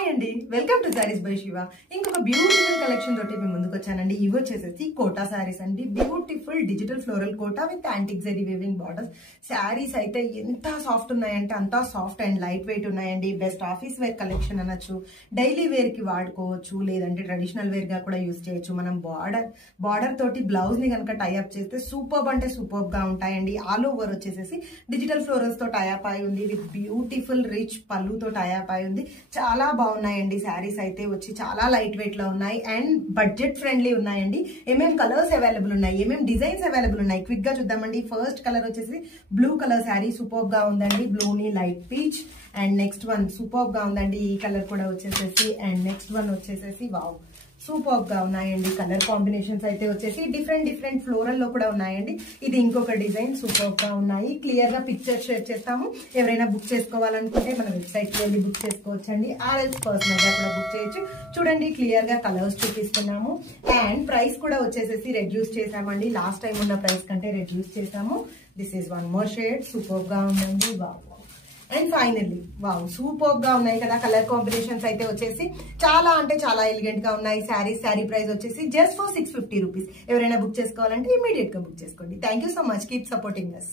Hi అండి, welcome to saris by Shiva. ఇంకొక beautiful collection తోటి మేము ముందుకు వచ్చానండి. ఇవి వచ్చేసేసి కోటా సారీస్ అండి. Beautiful digital floral Kota with antique zari weaving borders. Saris అయితే ఎంత సాఫ్ట్ ఉన్నాయంటే అంత సాఫ్ట్ అండ్ లైట్ వెయిట్ ఉన్నాయండి. బెస్ట్ ఆఫీస్ వేర్ కలెక్షన్ అనొచ్చు, డైలీ వేర్ కి వాడుకోవచ్చు, లేదంటే ట్రెడిషనల్ వేర్ గా కూడా యూజ్ చేయొచ్చు. మనం బార్డర్ తోటి బ్లౌజ్ ని కనుక టైఅప్ చేస్తే సూపర్బ్ అంటే సూపర్బ్ గా ఉంటాయండి. ఆల్ ఓవర్ వచ్చేసేసి డిజిటల్ ఫ్లోరల్స్ తో టైఅప్ అయి ఉంది, విత్ బ్యూటిఫుల్ రిచ్ పళ్ళుతో టైఅప్ అయి ఉంది. చాలా బాగున్నాయండి. శారీస్ అయితే వచ్చి చాలా లైట్ వెయిట్ లో ఉన్నాయి అండ్ బడ్జెట్ ఫ్రెండ్లీ ఉన్నాయండి. ఏమేం కలర్స్ అవైలబుల్ ఉన్నాయి, ఏమేం డిజైన్స్ అవైలబుల్ ఉన్నాయి క్విక్ గా చూద్దామండి. ఫస్ట్ కలర్ వచ్చేసి బ్లూ కలర్ శారీ, సూపర్బ్ గా ఉందండి. బ్లూని light peach and next one superb గా ఉందండి. ఈ కలర్ కూడా వచ్చేసేసి అండ్ నెక్స్ట్ వన్ వచ్చేసేసి వావ్ సూపర్బ్ గా ఉన్నాయండి. కలర్ కాంబినేషన్స్ అయితే వచ్చేసి డిఫరెంట్ ఫ్లోరల్ లో కూడా ఉన్నాయండి. ఇది ఇంకొక డిజైన్, సూపర్బ్ గా ఉన్నాయి. క్లియర్ గా పిక్చర్ షేర్ చేస్తాము. ఎవరైనా బుక్ చేసుకోవాలనుకుంటే మన వెబ్సైట్ కి వెళ్ళి బుక్ చేసుకోవచ్చండి. పర్సనల్ గా కూడా బుక్ చేయొచ్చు. చూడండి క్లియర్ గా కలర్స్ చూపిస్తున్నాము అండ్ ప్రైస్ కూడా వచ్చేసేసి రెడ్యూస్ చేసామండి. లాస్ట్ టైం ఉన్న ప్రైస్ కంటే రెడ్యూస్ చేసాము. This is one more shade, superb గా ఉందండి. Wow and finally wow superb గా ఉన్నాయి కదా. కలర్ కాంబినేషన్స్ అయితే వచ్చేసి చాలా అంటే చాలా ఎలిగెంట్ గా ఉన్నాయి. శారీ ప్రైస్ వచ్చేసి జస్ట్ ఫర్ 650 రూపీస్. ఎవరైనా బుక్ చేసుకోవాలంటే ఇమీడియట్ గా బుక్ చేసుకోండి. Thank you so much. Keep supporting us.